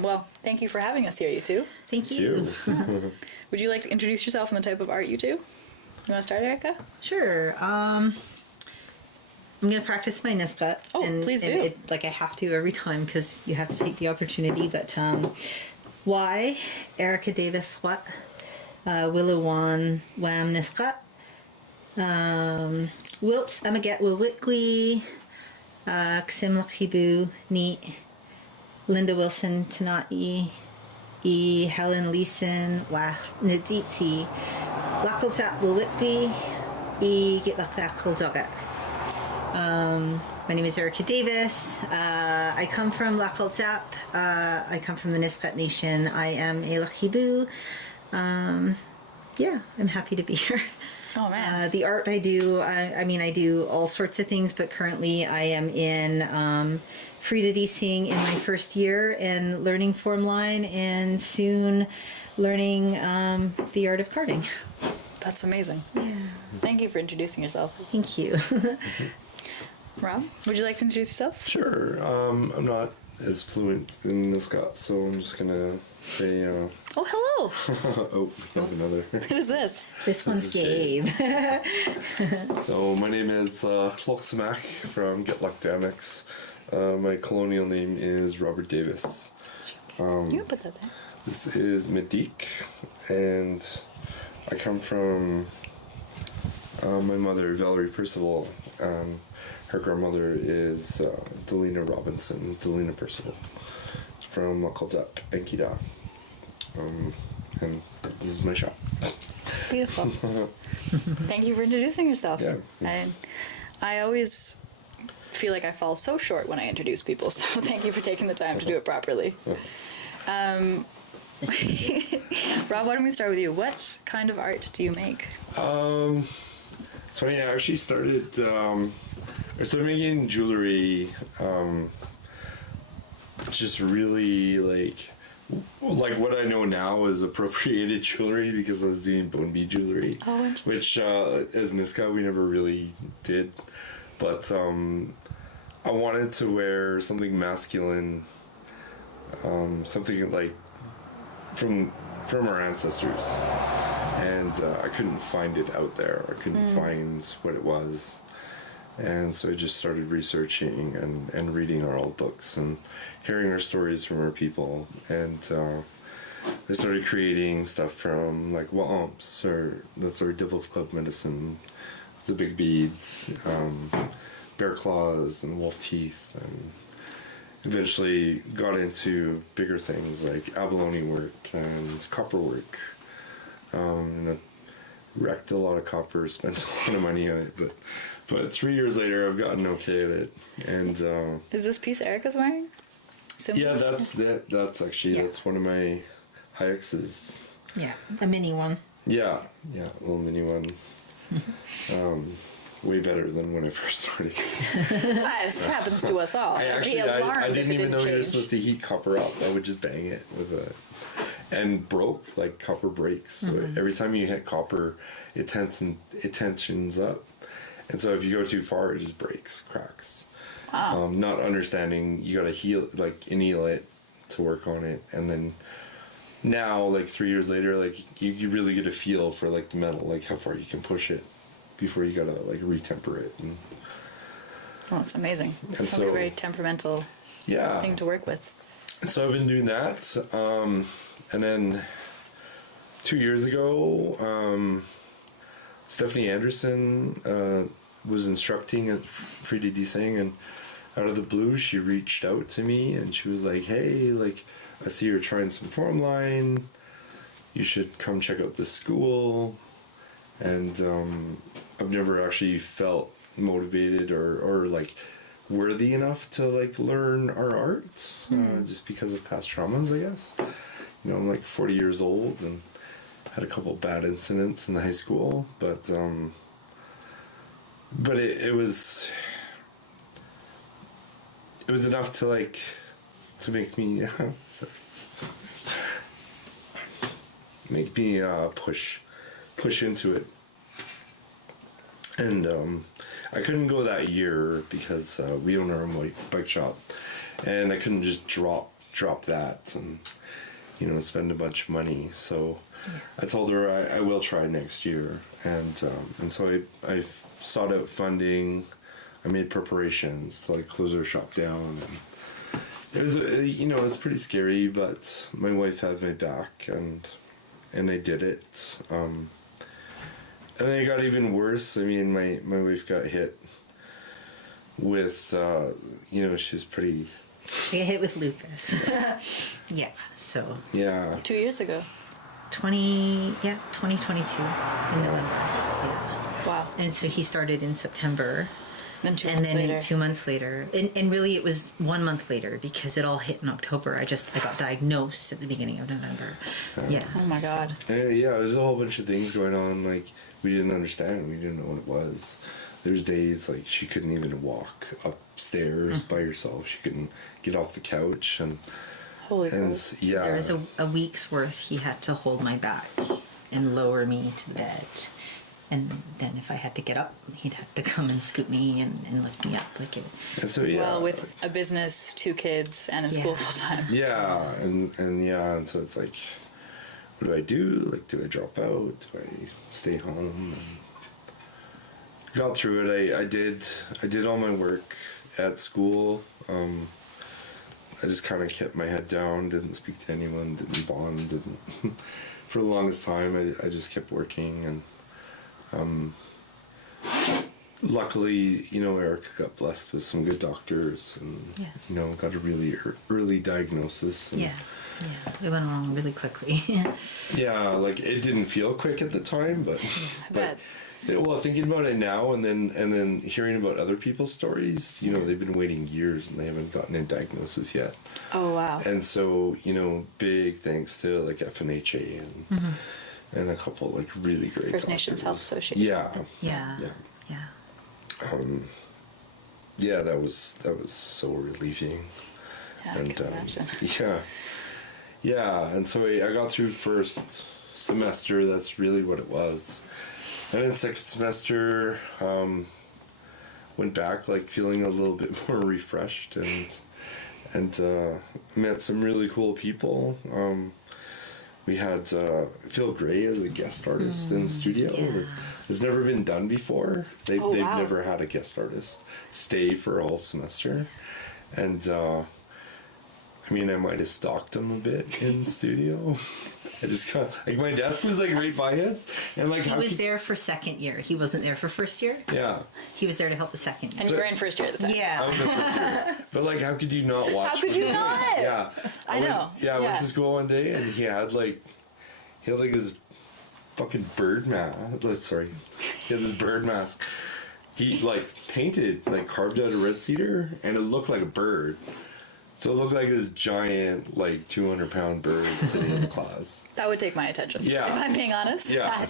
Well, thank you for having us here, you two. Thank you. Would you like to introduce yourself and the type of art you do? You want to start, Erica? Sure. I'm going to practice my Niskat. Oh, please do. I have to every time because you have to take the opportunity. But Y, Erica Davis, what? Willowan, Wham Niskat. Wilts, Amaget, Wilwitgui, Ksim Lakibu, Neat, Linda Wilson, Tanai, Helen Leeson, Nadzitsi, Lakalsat Wilwitgui, Gitlakakal Jogat. My name is Erica Davis. I come from Lakalsap. I come from the Niskat Nation. I am a Lakibu. I'm happy to be here. Oh, man. The art I do, I do all sorts of things, but currently I am in Frida DCing in my first year and learning form line and soon learning the art of carding. That's amazing. Yeah. Thank you for introducing yourself. Thank you. Rob, would you like to introduce yourself? Sure. I'm not as fluent in Niskat, so I'm just going to say... Oh, hello. oh, we have another. Who's this? This one's Gabe. So my name is Tloksamak from Get Luck Damix. My colonial name is Robert Davis. You can put that there. This is Medik, and I come from my mother, Valerie Percival. Her grandmother is Delina Robinson, Delina Percival, from Makaltap, Enkida. And this is my shop. Beautiful. Thank you for introducing yourself. Yeah. I always feel like I fall so short when I introduce people, so thank you for taking the time to do it properly. Rob, why don't we start with you? What kind of art do you make? It's funny, I actually started making jewelry, just really like what I know now is appropriated jewelry because I was doing bone bead jewelry, which as Niska we never really did, but I wanted to wear something masculine, something like from our ancestors, and I couldn't find it out there. I couldn't find what it was. And so I just started researching and reading our old books and hearing our stories from our people. And I started creating stuff from like wa'amps, or that's our Devil's Club medicine, the big beads, bear claws and wolf teeth, and eventually got into bigger things like abalone work and copper work. And I wrecked a lot of copper, spent a lot of money on it, but 3 years later, I've gotten okay at it, and Is this piece Erica's wearing? Simply? yeah, that's that's one of my Hayex's. Yeah, a mini one. Yeah, a little mini one. Way better than when I first started. This happens to us all. I didn't even know you were supposed to heat copper up. I would just bang it and broke, like copper breaks. So every time you hit copper, it tensions up. And so if you go too far, it just breaks, cracks. Wow. Not understanding, you gotta anneal it to work on it. And then now, like 3 years later, like you really get a feel for like the metal, like how far you can push it before you gotta like retemper it. And, Well, it's amazing. And It's a very temperamental thing to work with. And so I've been doing that. And then 2 years ago, Stephanie Anderson was instructing at Frida DCing, and out of the blue she reached out to me and she was like, hey, like I see you're trying some form line, you should come check out this school. And I've never actually felt motivated or like worthy enough to like learn our art, just because of past traumas, I guess. You know, I'm like 40 years old and had a couple bad incidents in the high school, but it was enough to like to make me make me push into it. And I couldn't go that year because we own our own bike shop, and I couldn't just drop drop that and, you know, spend a bunch of money. So I told her I will try next year. And so I've sought out funding. I made preparations to like close our shop down, and it was, you know, it was pretty scary, but my wife had my back, and I did it. And then it got even worse. I mean, my wife got hit with, you know, she's pretty... I got hit with lupus. Yeah, so... Yeah. 2 years ago. 2022 in November. Yeah. Wow. And so he started in September. Then 2 And months then later. 2 months later, and really it was 1 month later because it all hit in October. I got diagnosed at the beginning of November. Yeah. Oh my God. Yeah, there's a whole bunch of things going on, like, we didn't understand. We didn't know what it was. There's days, like, she couldn't even walk upstairs by herself. She couldn't get off the couch, and Holy and crap. yeah. There was a week's worth he had to hold my back and lower me to the bed. And then if I had to get up, he'd have to come and scoop me and lift me up. Like it. And so, yeah. Well, with a business, 2 kids, and a school Yeah. full time. Yeah, and so it's like, what do I do? Like, do I drop out? Do I stay home? And got through it. I did all my work at school. I just kind of kept my head down, didn't speak to anyone, didn't bond, didn't. For the longest time, I just kept working, and luckily, you know, Erica got blessed with some good doctors, and you know, got a really early diagnosis. And, Yeah. It went along really quickly. yeah, like it didn't feel quick at the time, but bet. well, thinking about it now and then hearing about other people's stories, you know, they've been waiting years and they haven't gotten a diagnosis yet. Oh, wow. And so, you know, big thanks to like FNHA and a couple like really great First Nations Health doctors. Association. Yeah. Yeah, that was so relieving. Yeah, I And can imagine. yeah, and so I got through first semester. That's really what it was, and then second semester went back like feeling a little bit more refreshed, and met some really cool people. We had Phil Gray as a guest artist in the studio. Yeah. It's never been done before. They've wow. never had a guest artist stay for a whole semester, and. I mean, I might have stalked him a bit in the studio. I just got, like, my desk was, like, right by his. And, like, He was there for second year. He wasn't there for first year. Yeah. He was there to help the second year. And you were in first year at the time. I Yeah. was at first year. But, like, how could you not watch How could what you he was doing? not? Yeah. I know. I went Yeah. to school one day, and he had, like, his fucking bird mask. Sorry. He had this bird mask. He, like, painted, like, carved out a red cedar, and it looked like a bird. So it looked like this giant, like, 200-pound bird sitting in the class. That would take my attention. Yeah. If I'm being honest. Yeah.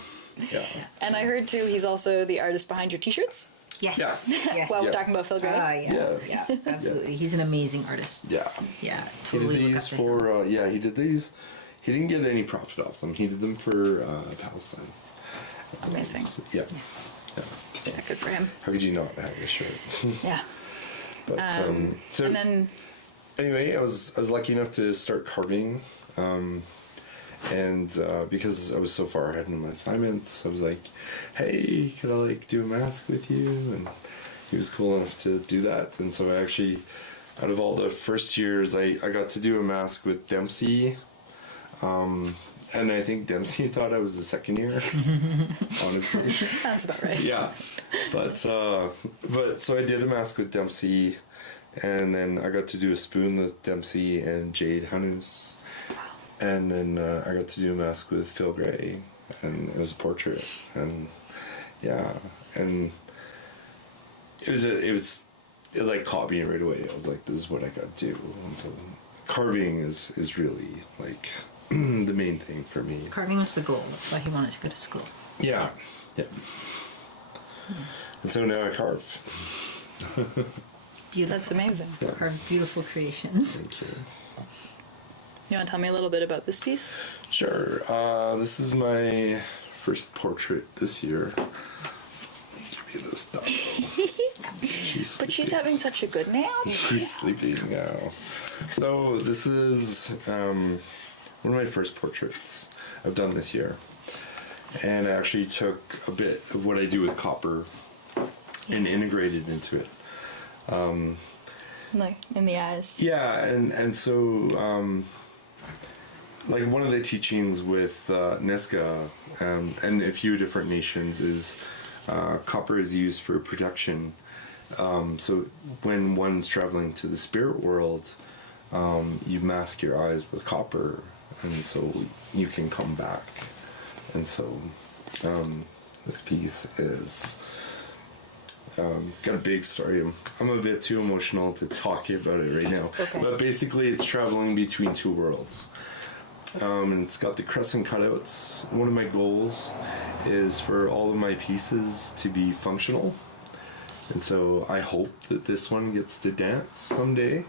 Yeah. And I heard, too, he's also the artist behind your t-shirts. Yes. Yeah. Yes. While we're Yeah. talking about Phil Gray. Yeah, absolutely. He's an amazing artist. Yeah. Yeah, He totally. did look these up to him. for, he did these. He didn't get any profit off them. He did them for Palestine. That's amazing. Yeah. Yeah, good for him. How could you not have a shirt? Yeah. But, so And then, anyway, I was lucky enough to start carving. And because I was so far ahead in my assignments, I was like, hey, could I, like, do a mask with you? And he was cool enough to do that. And so I actually, out of all the first years, I got to do a mask with Dempsey. And I think Dempsey thought I was the second year, honestly. sounds about right. Yeah. But so I did a mask with Dempsey, and then I got to do a spoon with Dempsey and Jade Hanus. And then I got to do a mask with Phil Gray, and it was a portrait. And yeah, and it like caught me right away. I was like, this is what I got to do. And so carving is really like the main thing for me. Carving was the goal. That's why he wanted to go to school. Yeah. And so now I carve. Beautiful. That's amazing. Carves beautiful creations. Thank you. You want to tell me a little bit about this piece? Sure. This is my first portrait this year. Give me this stuff. She she's But she's sleeping. having such a good nap. She's sleeping now. So this is one of my first portraits I've done this year. And I actually took a bit of what I do with copper and integrated into it. Like in the eyes. Yeah, and so like one of the teachings with Niska and a few different nations is copper is used for protection. So when one's traveling to the spirit world, you mask your eyes with copper, and so you can come back. And so this piece is got a big story. I'm a bit too emotional to talk about it right now. It's okay. But basically it's traveling between two worlds. And it's got the crescent cutouts. One of my goals is for all of my pieces to be functional. And so I hope that this one gets to dance someday.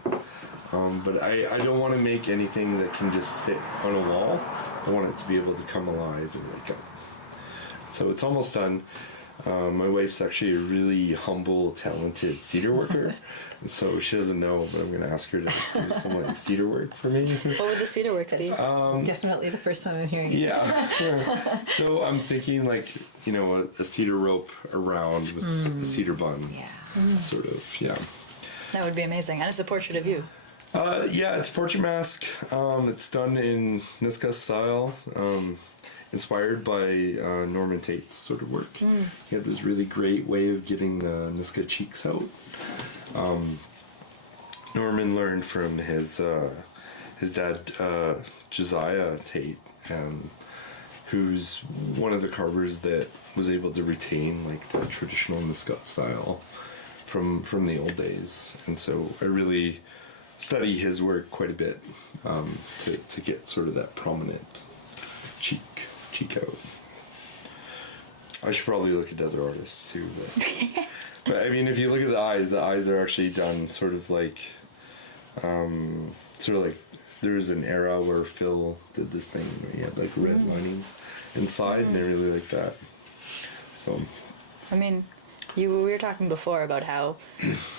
But I don't want to make anything that can just sit on a wall. I want it to be able to come alive and wake up. So it's almost done. My wife's actually a really humble, talented cedar worker. And so she doesn't know, but I'm going to ask her to do some like cedar work for me. What would the cedar work be? Definitely the first time I'm hearing it. Yeah. So I'm thinking like, you know, a cedar rope around with a cedar bun. Yeah. Sort of, yeah. That would be amazing. And it's a portrait of you. Yeah, it's a portrait mask. It's done in Niska style, inspired by Norman Tate's sort of work. He had this really great way of getting the Niska cheeks out. Norman learned from his dad, Josiah Tate, who's one of the carvers that was able to retain like the traditional Niska style from the old days. And so I really study his work quite a bit to get sort of that prominent cheek out. I should probably look at other artists too, but I mean, if you look at the eyes are actually done sort of like there was an era where Phil did this thing where he had like red lining inside, and I really like that. So I mean, we were talking before about how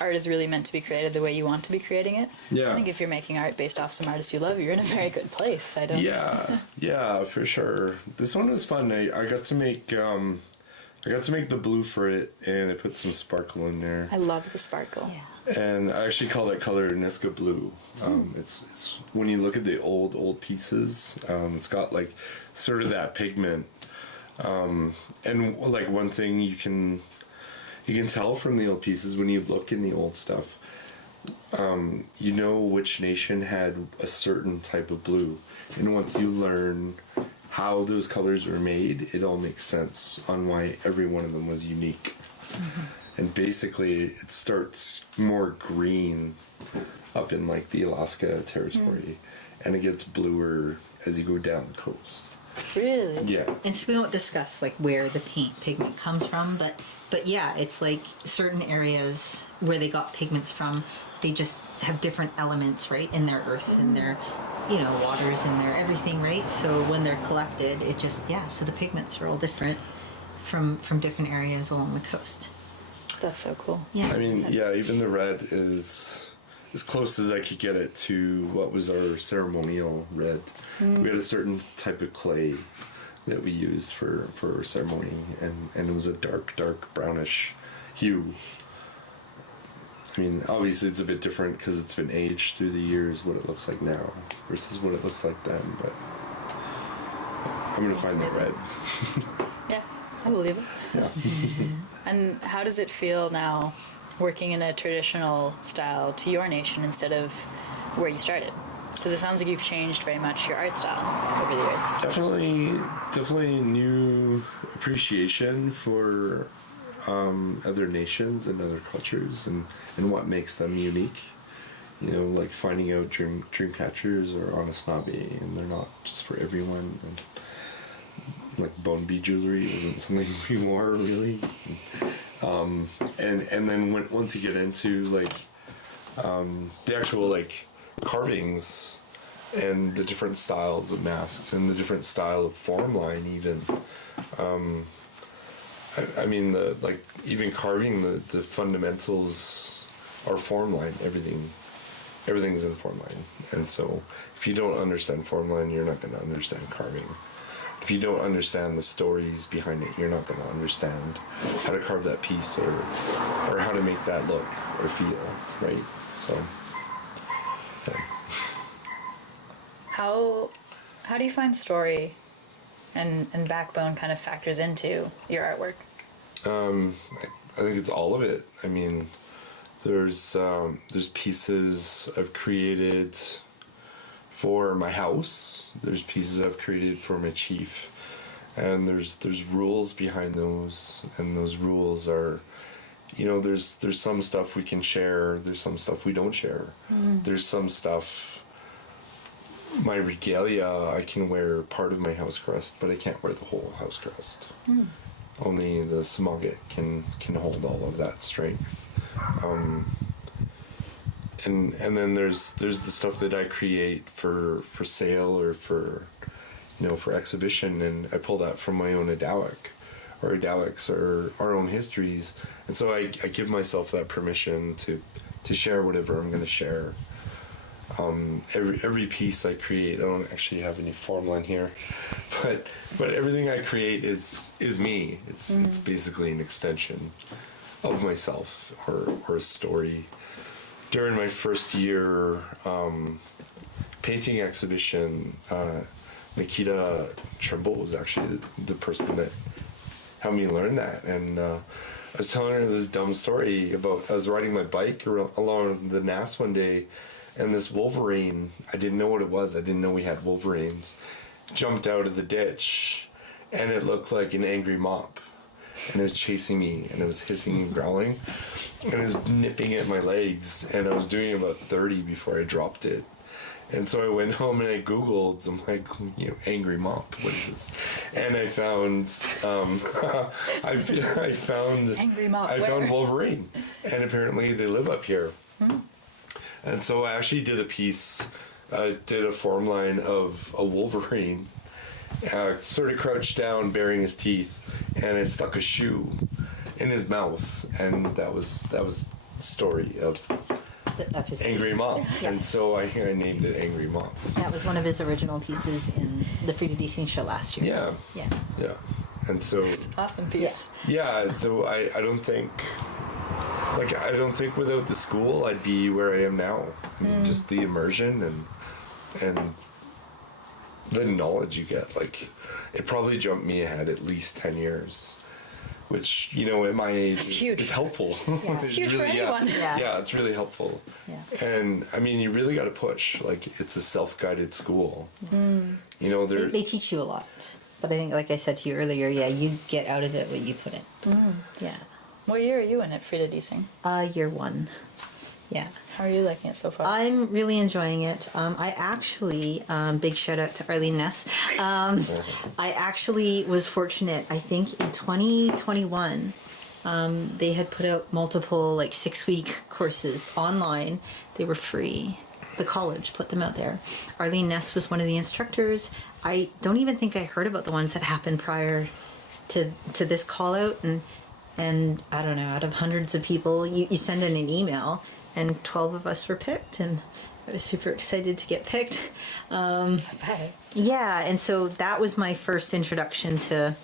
art is really meant to be created the way you want to be creating it. Yeah. I think if you're making art based off some artists you love, you're in a very good place. I don't. Yeah, for sure. This one was fun. I got to make the blue for it, and I put some sparkle in there. I love the sparkle. Yeah. And I actually call that color Niska blue. It's when you look at the old pieces, it's got like sort of that pigment. And like one thing you can tell from the old pieces when you look in the old stuff, you know which nation had a certain type of blue. And once you learn how those colors were made, it all makes sense on why every one of them was unique. And basically it starts more green up in like the Alaska territory, and it gets bluer as you go down the coast. Really? Yeah. And so we won't discuss like where the pigment comes from, but yeah, it's like certain areas where they got pigments from, they just have different elements, right, in their earth, in their, you know, waters, in their everything, right? So when they're collected, it just, yeah, so the pigments are all different from different areas along the coast. That's so cool. Yeah. I mean, yeah, even the red is as close as I could get it to what was our ceremonial red. We had a certain type of clay that we used for ceremony, and it was a dark brownish hue. I mean, obviously it's a bit different because it's been aged through the years, what it looks like now versus what it looks like then, but I'm going to find the red. Yeah, I believe it. Yeah. And how does it feel now working in a traditional style to your nation instead of where you started? Because it sounds like you've changed very much your art style over the years. Definitely new appreciation for other nations and other cultures and what makes them unique. You know, like finding out dream catchers are on a snobby and they're not just for everyone. And like bone bead jewelry isn't something we wore really. And then once you get into like the actual like carvings and the different styles of masks and the different style of form line even, I mean, even carving, the fundamentals are form line. Everything's in form line. And so if you don't understand form line, you're not going to understand carving. If you don't understand the stories behind it, you're not going to understand how to carve that piece or how to make that look or feel, right? So, yeah. How do you find story and backbone kind of factors into your artwork? I think it's all of it. I mean, there's pieces I've created for my house. There's pieces I've created for my chief, and there's rules behind those, and those rules are, there's some stuff we can share. There's some stuff we don't share. There's some stuff. My regalia, I can wear part of my house crest, but I can't wear the whole house crest. Only the smoget can hold all of that strength. And then there's the stuff that I create for sale or for exhibition, and I pull that from my own Adawic or Adawics or our own histories, and so I give myself that permission to share whatever I'm going to share. Every piece I create, I don't actually have any form line here, but everything I create is me. It's basically an extension of myself or a story. During my first year painting exhibition, Nikita Trimble was actually the person that helped me learn that, and I was telling her this dumb story about, I was riding my bike along the Nass one day, and this wolverine, I didn't know what it was, I didn't know we had wolverines, jumped out of the ditch, and it looked like an angry mop, and it was chasing me, and it was hissing and growling, and it was nipping at my legs, and I was doing about 30 before I dropped it. And so I went home and I Googled, I'm like, angry mop, what is this? And I found, I found Angry mop. I found wolverine, and apparently they live up here. And so I actually did a piece, did a form line of a wolverine, sort of crouched down, baring his teeth, and I stuck a shoe in his mouth, and that was the story of his Angry piece. Mop. Yeah. And so I named it Angry Mop. That was one of his original pieces in the Frida Deasing show last year. Yeah. And so Awesome piece. so I don't think without the school I'd be where I am now. I mean, just the immersion and the knowledge you get, like, it probably jumped me ahead at least 10 years, which, at my age is helpful. Yeah. It's huge for anyone. Yeah, it's really helpful. Yeah. And I mean, you really got to push. Like, it's a self-guided school. They teach you a lot. But I think, like I said to you earlier, you get out of it what you put in. Yeah. What year are you in at Frida Deasing? Year 1. Yeah. How are you liking it so far? I'm really enjoying it. I actually, big shout out to Arlene Ness. I actually was fortunate, I think in 2021, they had put out multiple 6-week courses online. They were free. The college put them out there. Arlene Ness was one of the instructors. I don't even think I heard about the ones that happened prior to this call out, and I don't know, out of hundreds of people, you send in an email, and 12 of us were picked, and I was super excited to get picked. Yeah, and so that was my first introduction to,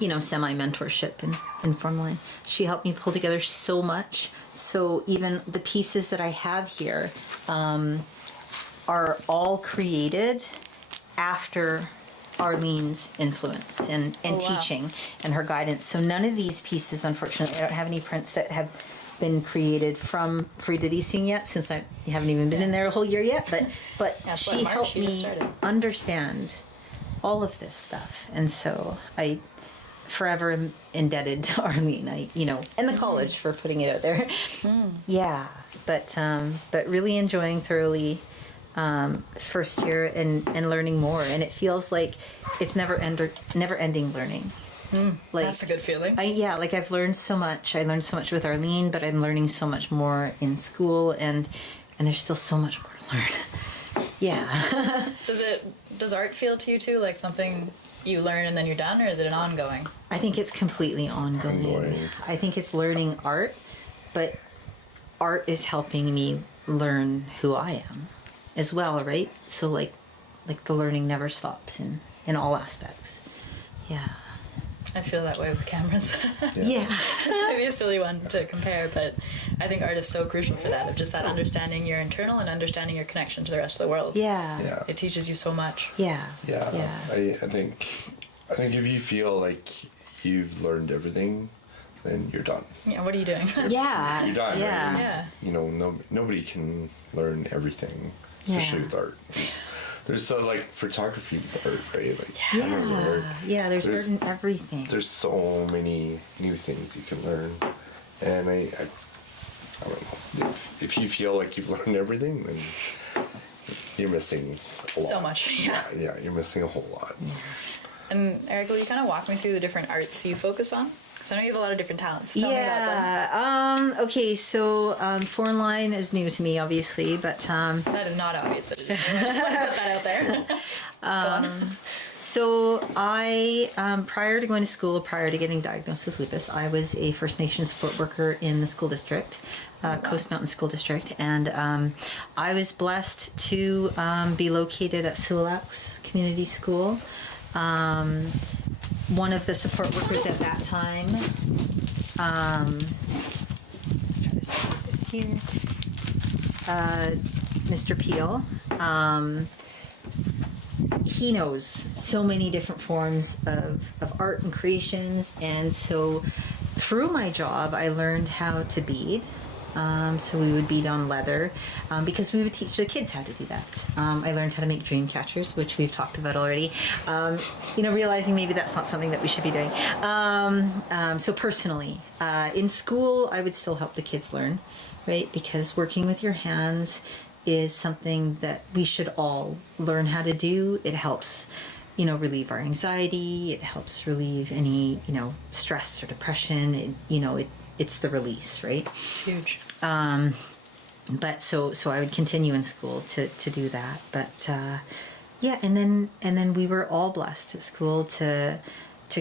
semi-mentorship and formline. She helped me pull together so much. So even the pieces that I have here are all created after Arlene's influence and teaching and her guidance. So none of these pieces, unfortunately, I don't have any prints that have been created from Frida Deasing yet, since I haven't even been in there a whole year yet. But she helped me understand all of this stuff, and so I forever am indebted to Arlene. And the college for putting it out there. Yeah, but really enjoying thoroughly. First year and learning more, and it feels like it's never ending learning. That's a good feeling. I've learned so much. I learned so much with Arlene, but I'm learning so much more in school, and there's still so much more to learn. Yeah. Does art feel to you too like something you learn and then you're done, or is it an ongoing? I think it's completely ongoing. Ongoing. I think it's learning art, but art is helping me learn who I am as well, right? So like the learning never stops in all aspects. Yeah. I feel that way with cameras. Yeah. It's maybe a silly one to compare, but I think art is so crucial for that, of just that understanding your internal and understanding your connection to the rest of the world. Yeah. Yeah. It teaches you so much. Yeah. Yeah. Yeah. I think if you feel like you've learned everything, then you're done. Yeah, what are you doing? Yeah. You're done. Yeah. Right? Yeah. You know, nobody can learn everything, especially Yeah. with art. There's so like photography is art, right? Like cameras are art. Yeah, there's art in everything. There's so many new things you can learn, and I don't know. If you feel like you've learned everything, then you're missing a lot. So much, yeah. Yeah, you're missing a whole lot. And Eric, will you kind of walk me through the different arts you focus on? Because I know you have a lot of different talents. Tell me about them. Okay, so foreign line is new to me, obviously, but That is not obvious that it is. I just want to put that out there. Go on. so I, prior to going to school, prior to getting diagnosed with lupus, I was a First Nations support worker in the school district, Coast Mountain School District, and I was blessed to be located at Silax Community School. One of the support workers at that time, let's try to see this here, Mr. Peel, he knows so many different forms of art and creations, and so through my job I learned how to bead. So we would bead on leather because we would teach the kids how to do that. I learned how to make dream catchers, which we've talked about already. Realizing maybe that's not something that we should be doing. So personally, in school, I would still help the kids learn, right? Because working with your hands is something that we should all learn how to do. It helps, relieve our anxiety. It helps relieve any, stress or depression. It's the release, right? It's huge. But so I would continue in school to do that. But and then we were all blessed at school to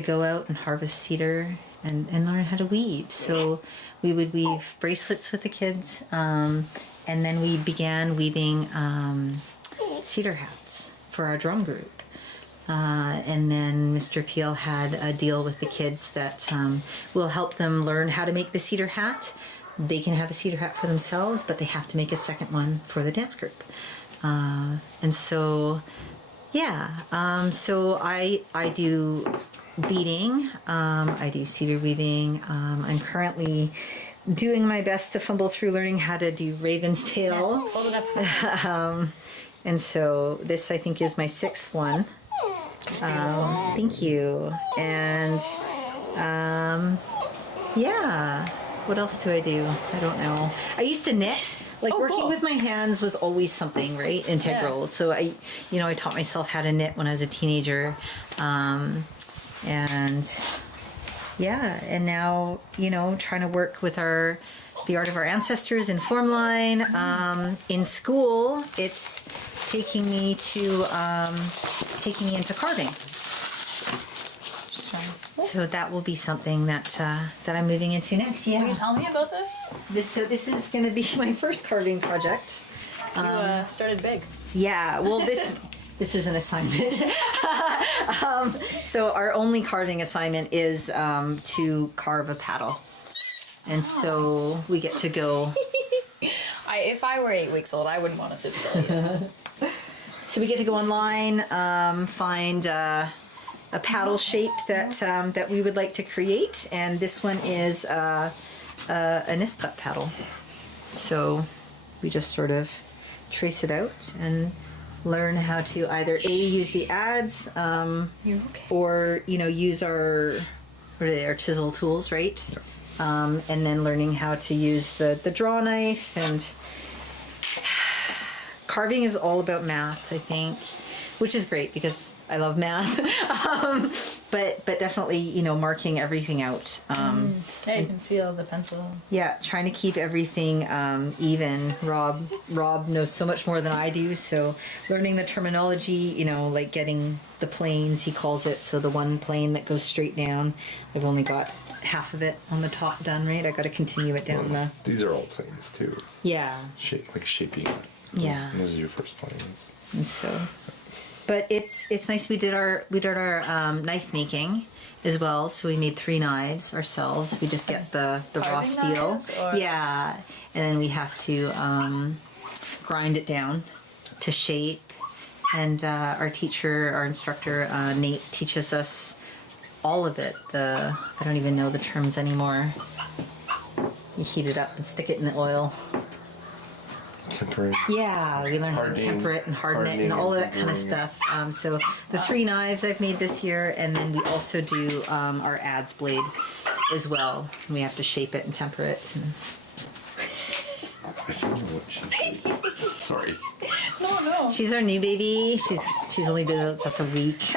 go out and harvest cedar and learn how to weave. So we would weave bracelets with the kids, and then we began weaving cedar hats for our drum group. And then Mr. Peel had a deal with the kids that will help them learn how to make the cedar hat. They can have a cedar hat for themselves, but they have to make a second one for the dance group. So I do beading, I do cedar weaving. I'm currently doing my best to fumble through learning how to do raven's tail. Yeah, hold it up. And so this, I think, is my 6th one. It's beautiful. Thank you. And what else do I do? I don't know. I used to knit. Working cool. with my hands was always something, right? Integral. Yeah. So I taught myself how to knit when I was a teenager. And now, trying to work with the art of our ancestors in form line. In school, it's taking me into carving. So that will be something that I'm moving into next. Yeah. Will you tell me about this? This is going to be my first carving project. You started big. Yeah. Well, this is an assignment. So our only carving assignment is to carve a paddle, and so we get to go. If I were 8 weeks old, I wouldn't want to sit still either. So we get to go online, find a paddle shape that we would like to create, and this one is a Nisput paddle. So we just sort of trace it out and learn how to either use the ads, or use our chisel tools, right? And then learning how to use the draw knife. And carving is all about math, I think. which is great because I love math. But definitely, you know, marking everything out. Yeah, you can see all the pencil. Yeah, trying to keep everything even. Rob knows so much more than I do, so learning the terminology, you know, like getting the planes, he calls it. So the one plane that goes straight down, I've only got half of it on the top done, right? I got to continue it down the. These are all planes too. Yeah. Shaping. Yeah. Those are your first planes. And so, but it's nice. We did our knife making as well. So we made 3 knives ourselves. We just get the raw Carving steel. knives, or- Yeah, and then we have to grind it down to shape. And our instructor Nate teaches us all of it. I don't even know the terms anymore. You heat it up and stick it in the oil. Tempering. Yeah, we learned how to Hardening. temper it and harden it and all of that kind of stuff. So the 3 knives I've made this year, and then we also do our adze blade as well. We have to shape it and temper it. And I don't know what she's saying. Sorry. No. she's our new baby. She's only been that's a week.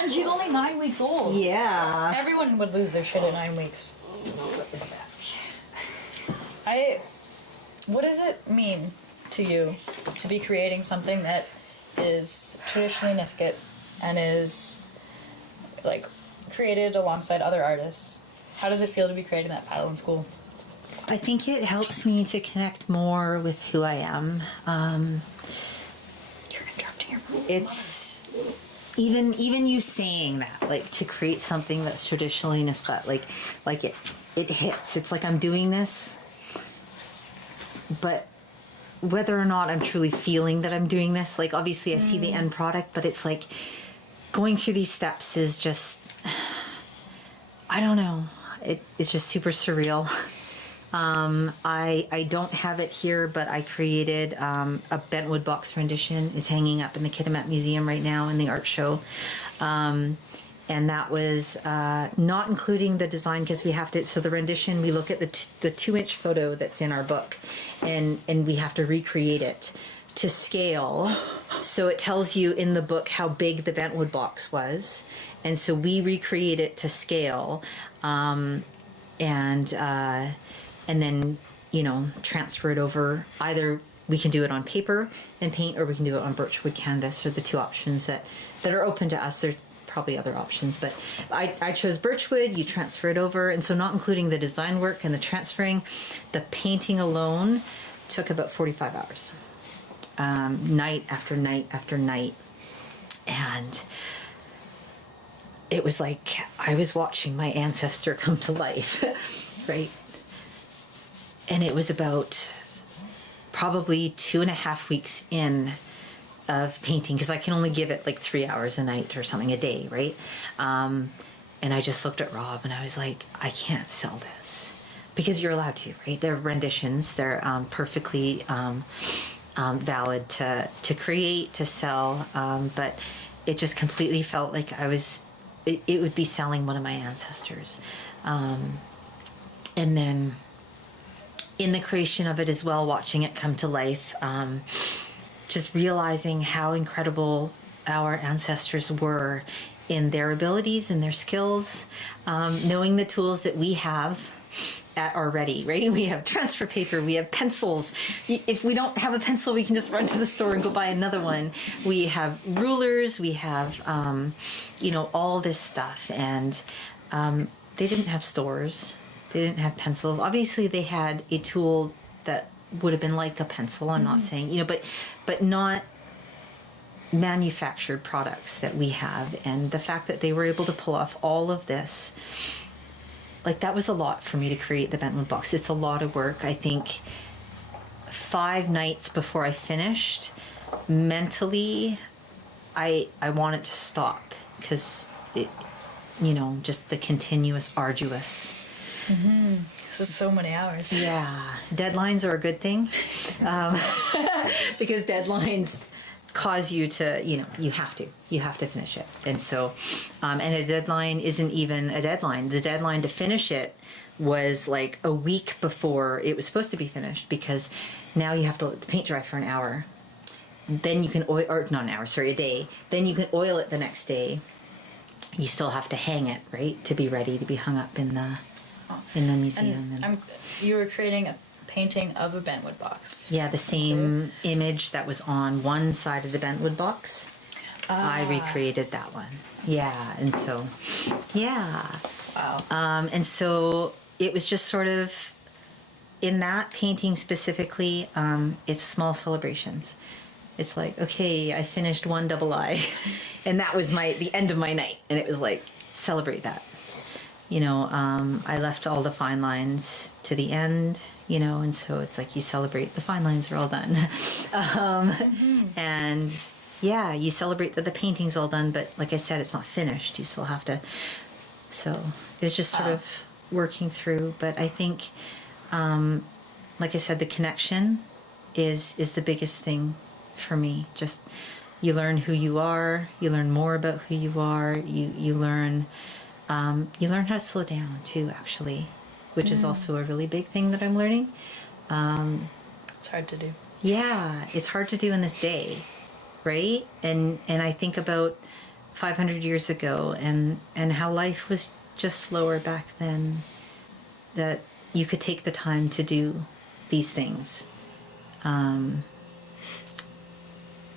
And she's only 9 weeks old. Yeah. Everyone would lose their shit at 9 weeks. What is that? What does it mean to you to be creating something that is traditionally Nisket and is like created alongside other artists? How does it feel to be creating that paddle in school? I think it helps me to connect more with who I am. You're interrupting your rule. It's even you saying that, like, to create something that's traditionally Nisqat, like it hits. It's like I'm doing this, but whether or not I'm truly feeling that I'm doing this, like, obviously I see the end product, but it's like going through these steps is just, I don't know. It's just super surreal. I don't have it here, but I created a bentwood box rendition. It's hanging up in the Kitimat Museum right now in the art show. And that was not including the design because we have to. So the rendition, we look at the 2-inch photo that's in our book, and we have to recreate it to scale. So it tells you in the book how big the bentwood box was, and so we recreate it to scale, and then, you know, transfer it over. Either we can do it on paper and paint, or we can do it on birchwood canvas. Are the 2 options that are open to us. There's probably other options, but I chose birchwood. You transfer it over, and so not including the design work and the transferring, the painting alone took about 45 hours, night after night after night, and it was like I was watching my ancestor come to life, right? And it was about probably 2.5 weeks in of painting, because I can only give it like 3 hours a night or something a day, right? And I just looked at Rob and I was like, I can't sell this, because you're allowed to, right? They're renditions. They're perfectly valid to create, to sell, but it just completely felt like it would be selling one of my ancestors. And then in the creation of it as well, watching it come to life, just realizing how incredible our ancestors were in their abilities and their skills, knowing the tools that we have at our ready, right? We have transfer paper, we have pencils. If we don't have a pencil, we can just run to the store and go buy another one. We have rulers, we have, all this stuff. And they didn't have stores. They didn't have pencils. Obviously, they had a tool that would have been like a pencil. I'm not saying, but not manufactured products that we have. And the fact that they were able to pull off all of this, like, that was a lot for me to create the bentwood box. It's a lot of work. I think 5 nights before I finished, mentally, I wanted to stop, because it, just the continuous, arduous. This is so many hours. Yeah, deadlines are a good thing, because deadlines cause you to, you have to finish it. And so, and a deadline isn't even a deadline. The deadline to finish it was like a week before it was supposed to be finished, because now you have to let the paint dry for an hour. then you can oil, or not an hour, sorry, a day. Then you can oil it the next day. You still have to hang it, right, to be ready to be hung up in the museum. And you were creating a painting of a bentwood box. Yeah, the same image that was on one side of the bentwood box. I recreated that one. Yeah, and so, yeah. Wow. And so it was just sort of, in that painting specifically, it's small celebrations. It's like, okay, I finished one double I, and that was the end of my night. And it was like, celebrate that. You know, I left all the fine lines to the end, you know, and so it's like you celebrate the fine lines are all done. And yeah, you celebrate that the painting's all done, but like I said, it's not finished. You still have to, so it was just sort of working through. But I think, like I said, the connection is the biggest thing for me. Just, you learn who you are, you learn more about who you are, you learn how to slow down too, actually, which is also a really big thing that I'm learning. It's hard to do. Yeah, it's hard to do in this day, right? And I think about 500 years ago and how life was just slower back then, that you could take the time to do these things.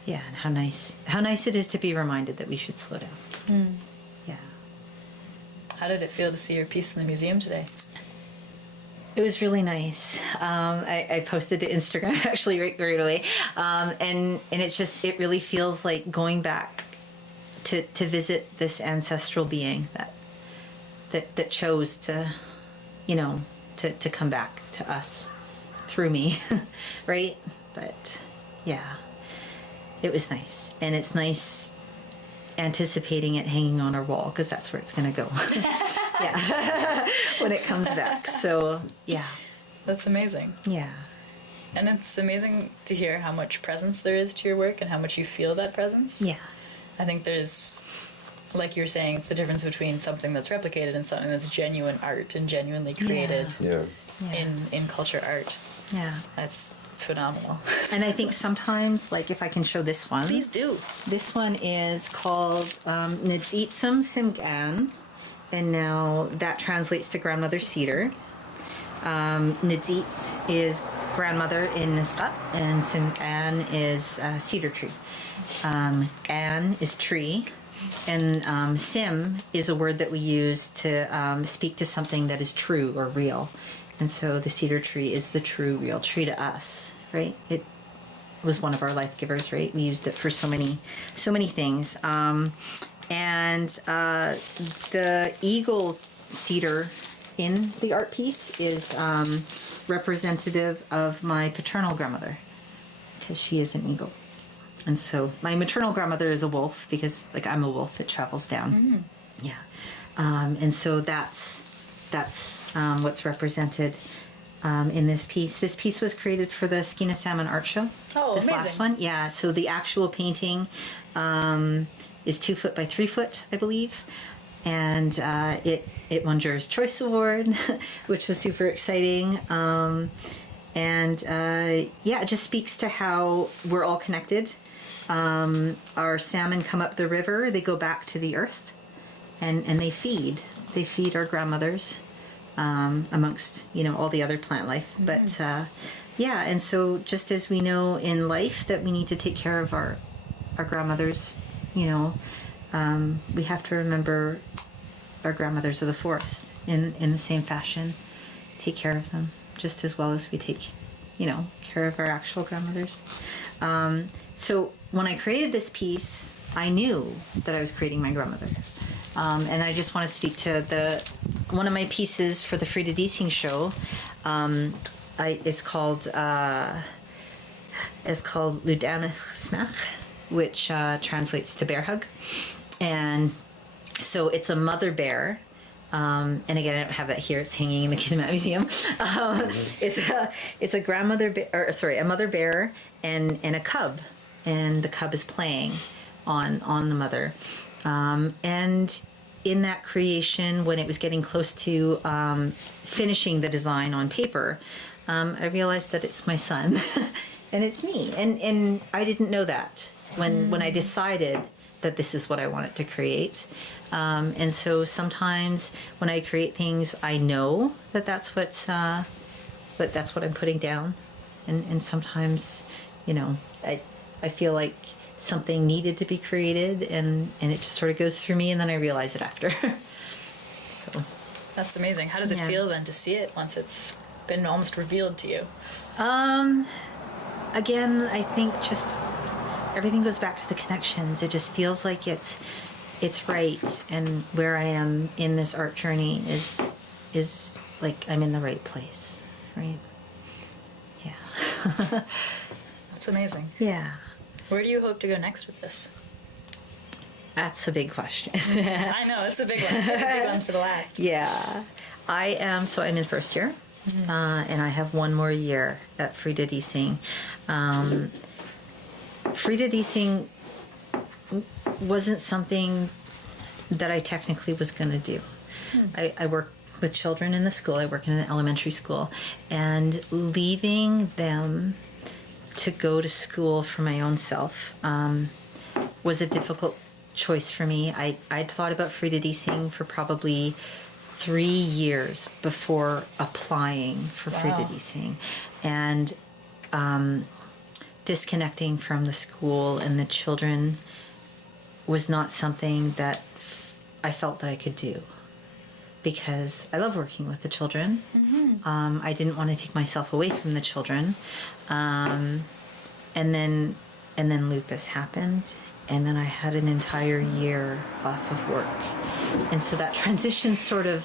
Yeah, and how nice it is to be reminded that we should slow down. Yeah. How did it feel to see your piece in the museum today? It was really nice. I posted to Instagram actually right away, and it really feels like going back to visit this ancestral being that chose to, you know, to come back to us through me, right? But yeah, it was nice, and it's nice anticipating it hanging on our wall, because that's where it's going to go. Yeah. When it comes back. So yeah, That's amazing. yeah, And it's amazing to hear how much presence there is to your work and how much you feel that presence. yeah, I think there's, like you were saying, it's the difference between something that's replicated and something that's genuine art and genuinely created Yeah. yeah, in culture art. yeah. That's phenomenal. And I think sometimes, like, if I can show this one. Please do. This one is called Nitsitsum Simgan, and now that translates to grandmother cedar. Nitsits is grandmother in Nisqa, and Simgan is cedar tree. An is tree, and sim is a word that we use to speak to something that is true or real. And so the cedar tree is the true, real tree to us, right? It was one of our life givers, right? We used it for so many things. The eagle cedar in the art piece is representative of my paternal grandmother, because she is an eagle. And so my maternal grandmother is a wolf, because like I'm a wolf that travels down. Yeah. And so that's what's represented in this piece. This piece was created for the Skeena Salmon Art Show. Oh, this amazing. last one. Yeah, so the actual painting is 2 foot by 3 foot, I believe. And it won Juror's Choice Award, which was super exciting. It just speaks to how we're all connected. Our salmon come up the river, they go back to the earth, and they feed. They feed our grandmothers, amongst, you know, all the other plant life. But and so just as we know in life that we need to take care of our grandmothers, you know, we have to remember our grandmothers of the forest in the same fashion. Take care of them just as well as we take, you know, care of our actual grandmothers. So when I created this piece, I knew that I was creating my grandmother. And I just want to speak to one of my pieces for the Frida Diesing show. It's called Ludanich, which translates to bear hug. And so it's a mother bear. And again, I don't have that here. It's hanging in the Kitimat Museum. It's a grandmother bear, a mother bear and a cub, and the cub is playing on the mother. And in that creation, when it was getting close to finishing the design on paper, I realized that it's my son. and it's me. And I didn't know that when I decided that this is what I wanted to create. And so sometimes when I create things, I know that that's what's, but that's what I'm putting down. And sometimes, you know, I feel like something needed to be created, and it just sort of goes through me, and then I realize it after. So That's amazing. How does it feel then to see it once it's been almost revealed to you? Again, I think just everything goes back to the connections. It just feels like it's right, and where I am in this art journey is like I'm in the right place, right? Yeah. That's amazing. Yeah. Where do you hope to go next with this? That's a big question. I know, it's a big one. Save the big ones for the last. Yeah. So I'm in first year, and I have one more year at Frida Diesing. Frida Diesing wasn't something that I technically was going to do. I work with children in the school. I work in an elementary school, and leaving them to go to school for my own self was a difficult choice for me. I'd thought about Frida Diesing for probably 3 years before applying for Frida Diesing, and disconnecting from the school and the children was not something that I felt that I could do, because I love working with the children. I didn't want to take myself away from the children. And then lupus happened, and then I had an entire year off of work. And so that transition sort of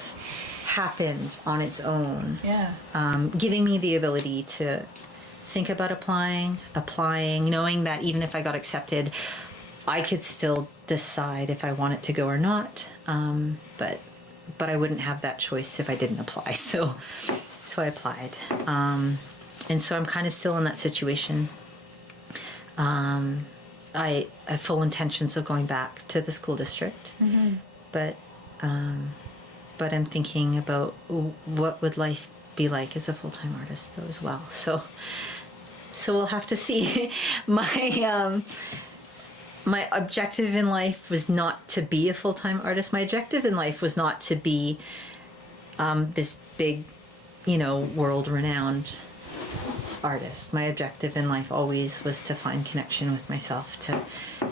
happened on its own. Yeah. Giving me the ability to think about applying, knowing that even if I got accepted, I could still decide if I wanted to go or not. But I wouldn't have that choice if I didn't apply. So I applied. And so I'm kind of still in that situation. I have full intentions of going back to the school district, but I'm thinking about what would life be like as a full-time artist though as well. So we'll have to see. My objective in life was not to be a full-time artist. My objective in life was not to be this big, world-renowned artist. My objective in life always was to find connection with myself, to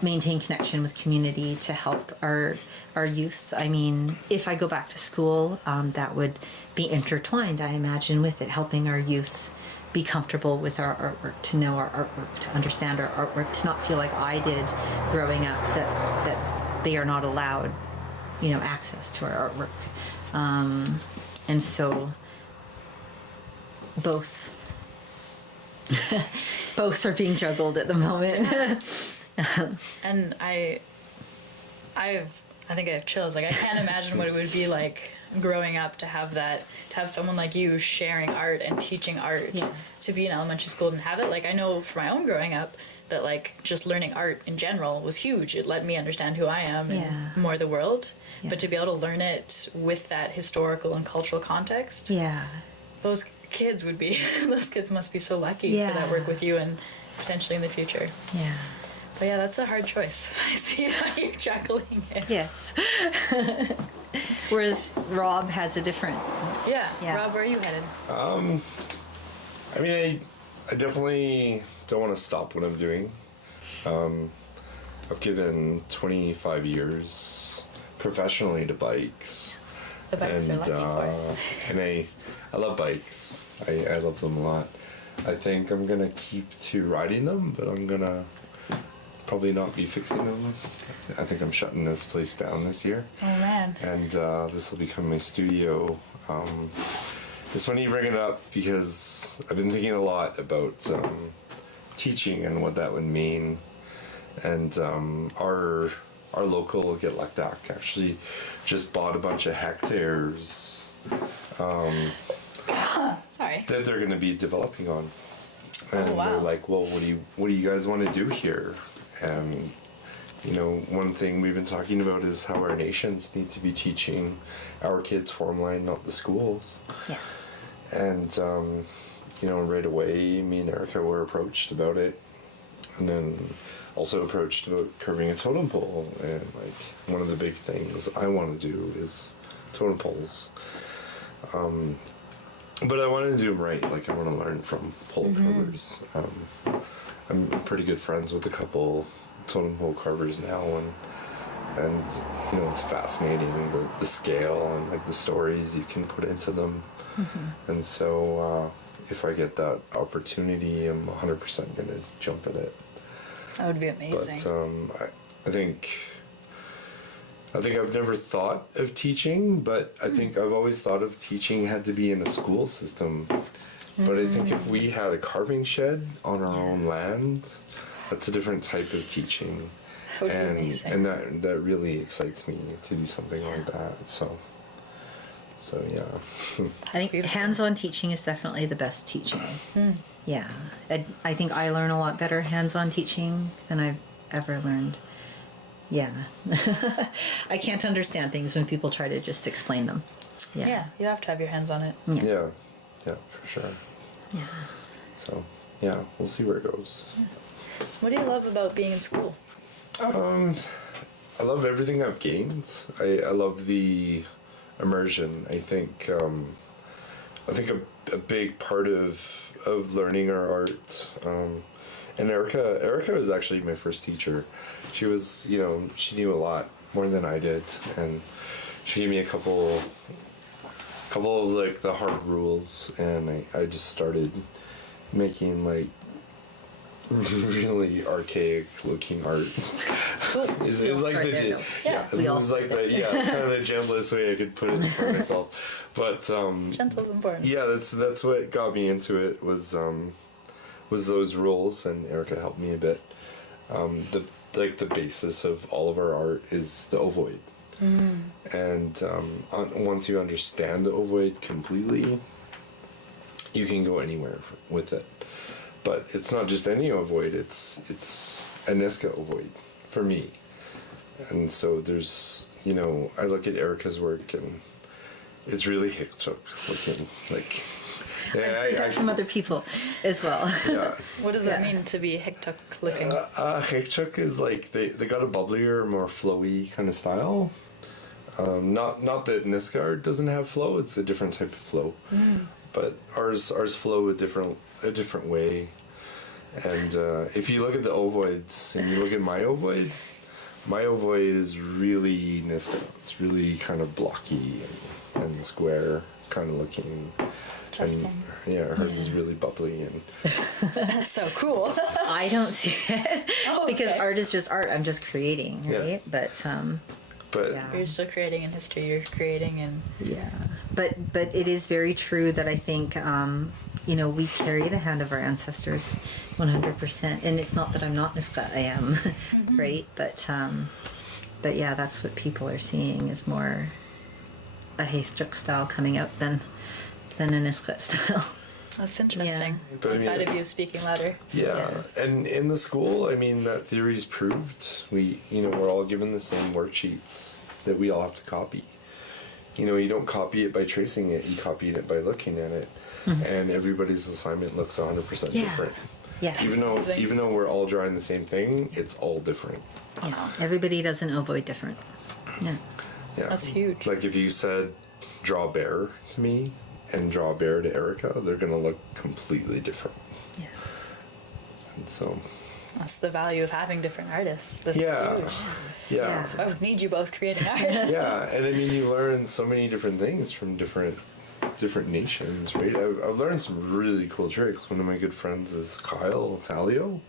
maintain connection with community, to help our youth. I mean, if I go back to school, that would be intertwined, I imagine, with it, helping our youth be comfortable with our artwork, to know our artwork, to understand our artwork, to not feel like I did growing up, that they are not allowed, access to our artwork. And so both are being juggled at the moment. And I think I have chills. Like, I can't imagine what it would be like growing up to have someone like you sharing art and teaching art, to be in elementary school and have it. Like, I know from my own growing up that, like, just learning art in general was huge. It let me understand who I am and more the world. Yeah. But to be able to learn it with that historical and cultural context, those kids must be so lucky for that work with you and potentially in the future. Yeah. But yeah, that's a hard choice. I see how you're juggling it. Yes. Whereas Rob has a different... Yeah. Rob, where are you headed? I mean, I definitely don't want to stop what I'm doing. I've given 25 years professionally to bikes. The bikes are lucky for. And I love bikes. I love them a lot. I think I'm going to keep to riding them, but I'm going to probably not be fixing them. I think I'm shutting this place down this year. Oh, man. And this will become my studio. It's funny you bring it up because I've been thinking a lot about teaching and what that would mean. And our local Getlektak actually just bought a bunch of hectares Sorry. that they're going to be developing on. And they're like, well, what do you guys want to do here? And one thing we've been talking about is how our nations need to be teaching our kids formline, not the schools. Yeah. And right away, me and Erica were approached about it, and then also approached about carving a totem pole. And like one of the big things I want to do is totem poles. But I want to do them right. Like I want to learn from pole carvers. I'm pretty good friends with a couple totem pole carvers now, and it's fascinating the scale and like the stories you can put into them. And so if I get that opportunity, I'm 100% going to jump at it. That would be amazing. But I think I've never thought of teaching, but I think I've always thought of teaching had to be in a school system. But I think if we had a carving shed on our own land, that's a different type of teaching. That would be amazing. And that really excites me to do something like that. So yeah. I think beautiful. hands-on teaching is definitely the best teaching. Yeah. I think I learn a lot better hands-on teaching than I've ever learned. Yeah. I can't understand things when people try to just explain them. Yeah, you have to have your hands on it. Yeah, for sure. Yeah. So, yeah, we'll see where it goes. What do you love about being in school? I love everything I've gained. I love the immersion. I think a big part of learning our art. And Erica was actually my first teacher. She was, she knew a lot more than I did, and she gave me a couple of like the hard rules, and I just started making like really archaic looking art. It's like the it's kind of the gentlest way I could put it for myself. But Gentle's important. yeah, that's what got me into it was those rules, and Erica helped me a bit. The basis of all of our art is the ovoid. And once you understand the ovoid completely, you can go anywhere with it. But it's not just any ovoid, it's a Niska ovoid for me. And so there's, I look at Erica's work and it's really Hiktuk looking. Like, I've heard that from other people as well. yeah. What does that mean to be Hiktuk looking? Hiktuk is like, they got a bubblier, more flowy kind of style. Not that Niska art doesn't have flow, it's a different type of flow. But ours flow a different way. And if you look at the ovoids and you look at my ovoid is really Niska. It's really kind of blocky and square kind of looking. And yeah, hers is really bubbly and That's so cool. I don't see it because okay. art is just art. I'm just creating, right? Yeah. But yeah. You're still creating in history. You're creating in... Yeah, but it is very true that I think we carry the hand of our ancestors 100%, and it's not that I'm not Niska, I am, right? But yeah, that's what people are seeing is more a Hiktuk style coming out than a Niska style. That's interesting. Yeah. But I Inside mean- of you speaking louder. yeah, and in the school, I mean, that theory's proved. We're all given the same worksheets that we all have to copy. You don't copy it by tracing it, you copy it by looking at it. And everybody's assignment looks 100% different. Yeah. Even though we're all drawing the same thing, it's all different. Yeah. Everybody does an ovoid different. Yeah. Yeah. That's huge. Like if you said draw bear to me and draw bear to Erica, they're gonna look completely different. Yeah. And so That's the value of having different artists. This is yeah. huge. Yeah. That's why we need you both creating art. Yeah, and I mean you learn so many different things from different nations, right? I've learned some really cool tricks. One of my good friends is Kyle Talio,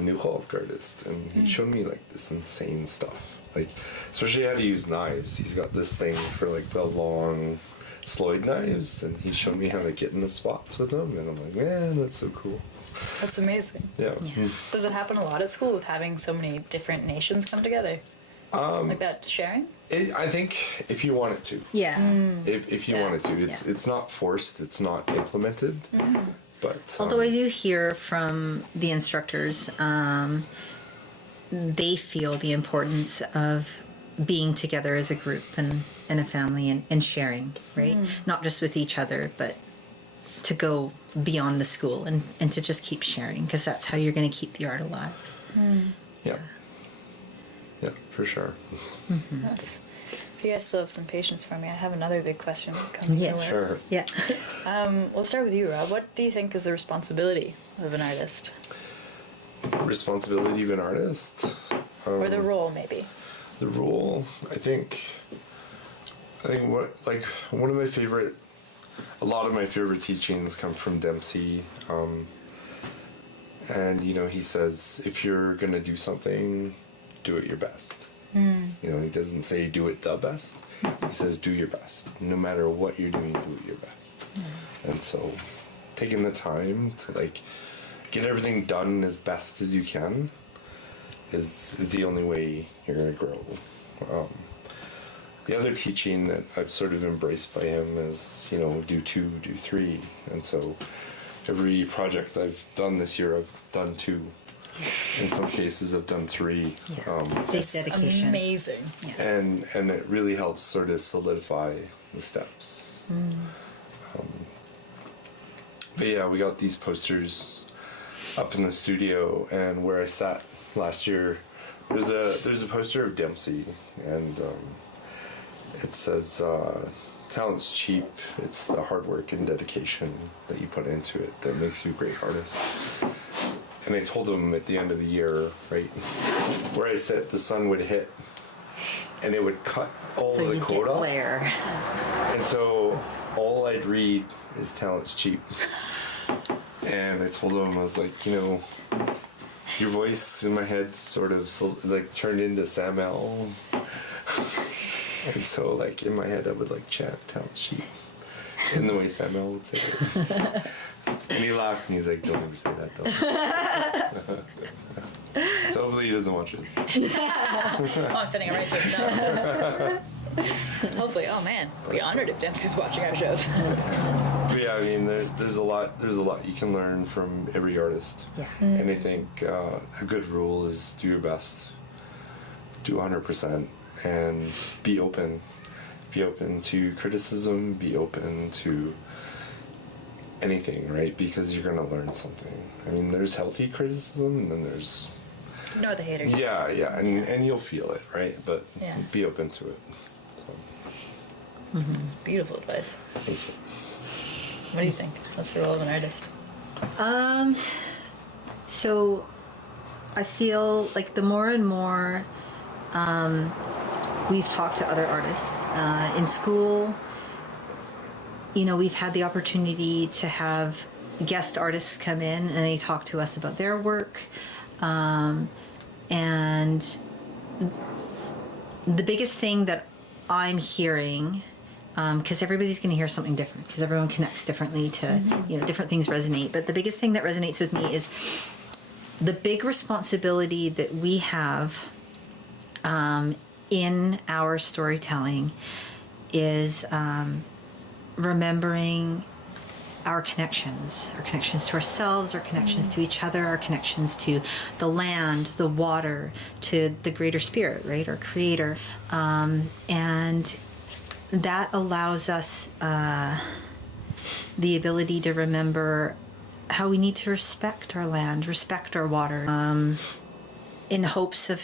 New Hulk artist, and he showed me like this insane stuff, like especially how to use knives. He's got this thing for like the long Sloyd knives, and he showed me how to get in the spots with them, and I'm like, man, that's so cool. That's amazing. Yeah. Does it happen a lot at school with having so many different nations come together? Like that sharing? I think if you want it to. Yeah. If you want it to. It's not forced, it's not implemented. But Although I do hear from the instructors, they feel the importance of being together as a group and a family and sharing, right? Not just with each other, but to go beyond the school and to just keep sharing, because that's how you're going to keep the art alive. Yeah. Yeah, for sure. If you guys still have some patience for me, I have another big question coming your way. Sure. Yeah. Let's start with you, Rob. What do you think is the responsibility of an artist? Responsibility of an artist? Or the role, maybe? The role, I think one of my favorite, a lot of my favorite teachings come from Dempsey. And, you know, he says, if you're going to do something, do it your best. You know, he doesn't say do it the best. He says do your best. No matter what you're doing, do it your best. And so taking the time to, like, get everything done as best as you can is the only way you're going to grow. The other teaching that I've sort of embraced by him is, you know, do 2, do 3. And so every project I've done this year, I've done 2. In some cases, I've done 3. Big dedication. Amazing. Yeah. And it really helps sort of solidify the steps. But yeah, we got these posters up in the studio, and where I sat last year, there's a poster of Dempsey, and it says, talent's cheap, it's the hard work and dedication that you put into it that makes you a great artist. And I told him at the end of the year, right, where I said the sun would hit and it would cut all So the you code get off. glare. And so all I'd read is talent's cheap. And I told him, I was like, you know, your voice in my head sort of like turned into Sam L. And so, like, in my head, I would, like, chant talent cheap in the way Sam L would say it. And he laughed and he's like, don't ever say that, though. So hopefully he doesn't watch this. Oh, I'm sending it right to him now. Hopefully, oh man, I'd be honored if Dempsey's watching our shows. But yeah, I mean, there's a lot you can learn from every artist. Yeah. And I think a good rule is do your best. Do 100%. And be open. Be open to criticism, be open to anything, right? Because you're going to learn something. I mean, there's healthy criticism, and then there's... No, the haters. Yeah, and you'll feel it, right? But be open to it. So, It's beautiful advice. thank you. What do you think? What's the role of an artist? So I feel like the more and more we've talked to other artists in school, you know, we've had the opportunity to have guest artists come in and they talk to us about their work. And the biggest thing that I'm hearing, because everybody's going to hear something different, because everyone connects differently to, you know, different things resonate. But the biggest thing that resonates with me is the big responsibility that we have in our storytelling is remembering our connections to ourselves, our connections to each other, our connections to the land, the water, to the greater spirit, right, our creator. And that allows us the ability to remember how we need to respect our land, respect our water, in hopes of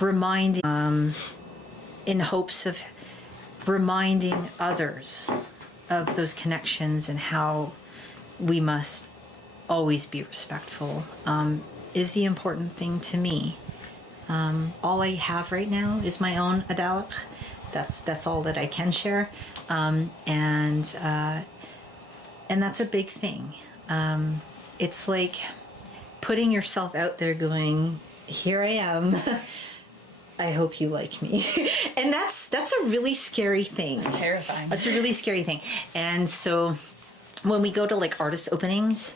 reminding others of those connections and how we must always be respectful, is the important thing to me. All I have right now is my own adawak. That's all that I can share, and that's a big thing. It's like putting yourself out there, going, "Here I am." I hope you like me. And that's a really scary thing. It's terrifying. That's a really scary thing. And so when we go to like artist openings,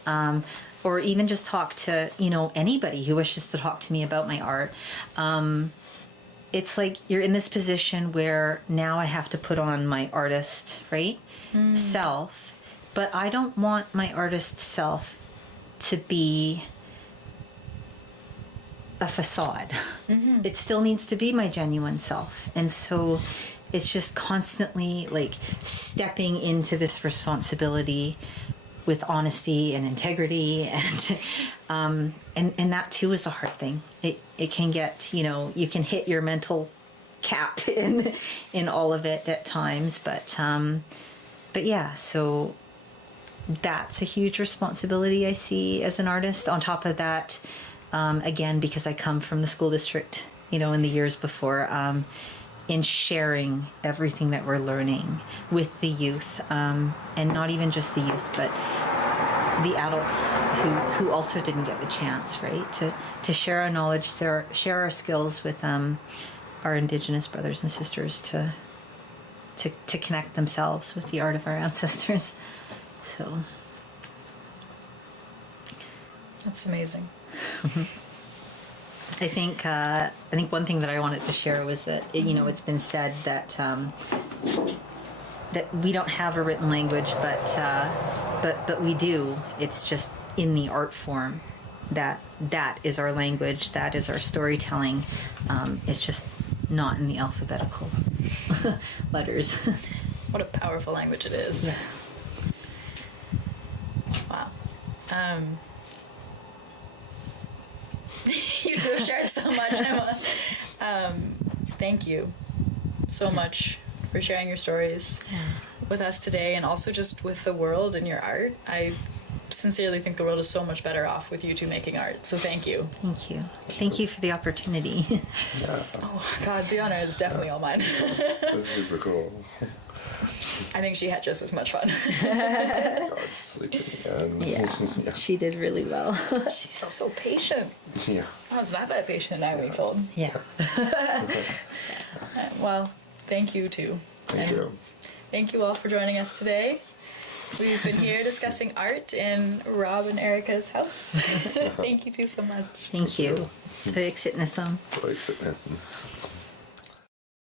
or even just talk to, you know, anybody who wishes to talk to me about my art, it's like you're in this position where now I have to put on my artist, right, self. But I don't want my artist self to be a facade. It still needs to be my genuine self. And so it's just constantly like stepping into this responsibility with honesty and integrity, and that too is a hard thing. It can get, you can hit your mental cap in all of it at times, but yeah, so that's a huge responsibility I see as an artist. On top of that, again, because I come from the school district, in the years before, in sharing everything that we're learning with the youth, and not even just the youth, but the adults who also didn't get the chance, right, to share our knowledge, share our skills with our Indigenous brothers and sisters to connect themselves with the art of our ancestors. So That's amazing. I think one thing that I wanted to share was that it's been said that that we don't have a written language, but we do. It's just in the art form that is our language. That is our storytelling. It's just not in the alphabetical letters. What a powerful language it is. Yeah. Wow. You have shared so much, Emma. Thank you so much for sharing your stories with us today, and also just with the world and your art. I sincerely think the world is so much better off with you two making art, so thank you. Thank you. Thank you for the opportunity. Oh God, the honor is definitely all mine. This is super cool. I think she had just as much fun. God, sleeping again. Yeah, she did really well. She's so patient. Yeah. I was not that patient at 9 weeks old. Yeah. Well, thank you too. Thank you. Thank you all for joining us today. We've been here discussing art in Rob and Erica's house. Thank you two so much. Thank you. Very exciting. Like sitting there.